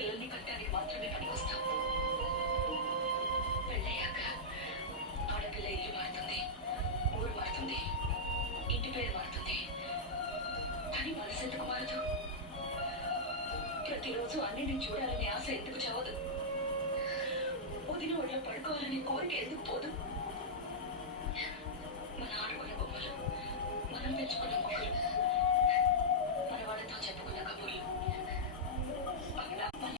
పిల్లల్ని కట్టడానికి మాత్రమే పనికొస్తాం. పెళ్ళయ్యాక ఆడపిల్ల ఇల్లు మారుతుంది, ఊరు మారుతుంది, ఇంటి పేరు మారుతుంది, కానీ మనసు ఎందుకు మారదు? ప్రతిరోజు అన్ని నేను చూడాలని ఆశ ఎందుకు చావదు? వదిన ఒళ్ళో పడుకోవాలని కోరిక ఎందుకు పోదు? మన ఆడుకున్న బొమ్మలు, మనం పెంచుకున్న మొక్కలు మన వాళ్ళతో చెప్పుకున్న